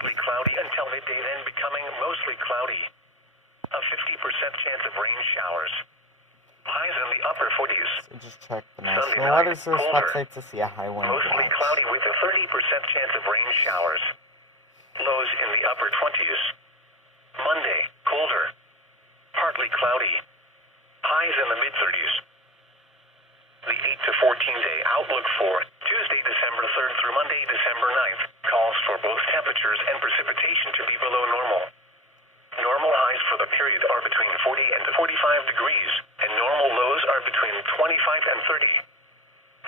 partly cloudy until midday, then becoming mostly cloudy. A 50% chance of rain showers. Highs in the upper 40s. So just check the National Weather Service website to see a high wind Mostly watch. cloudy with a 30% chance of rain showers. Lows in the upper 20s. Monday, colder. Partly cloudy. Highs in the mid-30s. The 8 to 14 day outlook for Tuesday, December 3rd through Monday, December 9th, calls for both temperatures and precipitation to be below normal. Normal highs for the period are between 40 and 45 degrees, and normal lows are between 25 and 30.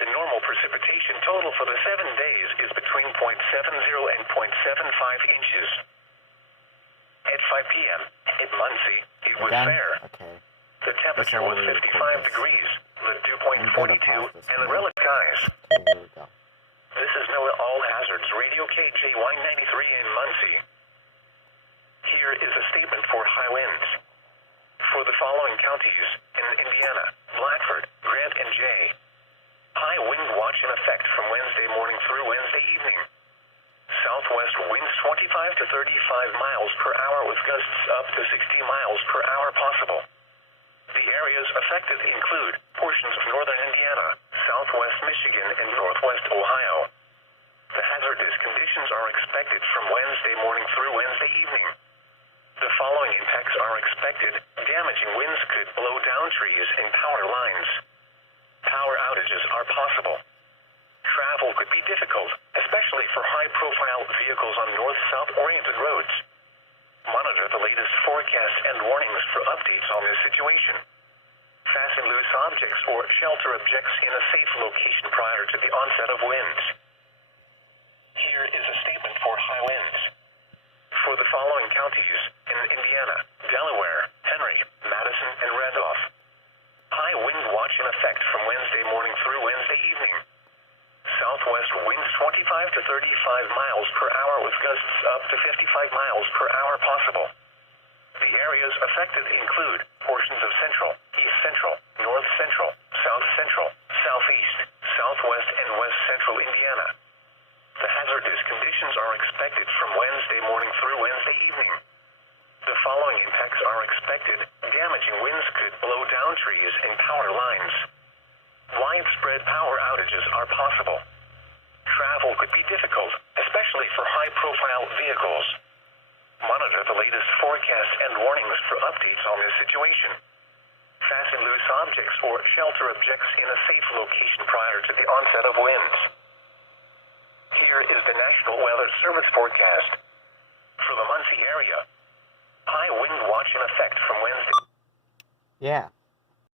The normal precipitation total for the 7 days is between 0.70 and 0.75 inches. At 5 p.m. at Muncie, it was fair. Okay. The temperature was 55 degrees, the dew point 42, and the relative highs. Okay, here we go. This is NOAA All Hazards Radio KJY93 in Muncie. Here is a statement for high winds. For the following counties in Indiana, Blackford, Grant, and Jay. High wind watch in effect from Wednesday morning through Wednesday evening. Southwest winds 25 to 35 miles per hour with gusts up to 60 miles per hour possible. The areas affected include portions of northern Indiana, southwest Michigan, and northwest Ohio. The hazardous conditions are expected from Wednesday morning through Wednesday evening. The following impacts are expected. Damaging winds could blow down trees and power lines. Power outages are possible. Travel could be difficult, especially for high-profile vehicles on north-south oriented roads. Monitor the latest forecasts and warnings for updates on this situation. Fasten loose objects or shelter objects in a safe location prior to the onset of winds. Here is a statement for high winds. For the following counties in Indiana, Delaware, Henry, Madison, and Randolph. High wind watch in effect from Wednesday morning through Wednesday evening. Southwest winds 25 to 35 miles per hour with gusts up to 55 miles per hour possible. The areas affected include portions of central, east central, north central, south central, southeast, southwest, and west central Indiana. The hazardous conditions are expected from Wednesday morning through Wednesday evening. The following impacts are expected. Damaging winds could blow down trees and power lines. Widespread power outages are possible. Travel could be difficult, especially for high-profile vehicles. Monitor the latest forecasts and warnings for updates on this situation. Fasten loose objects or shelter objects in a safe location prior to the onset of winds. Here is the National Weather Service forecast. For the Muncie area, high wind watch in effect from Wednesday. Yeah.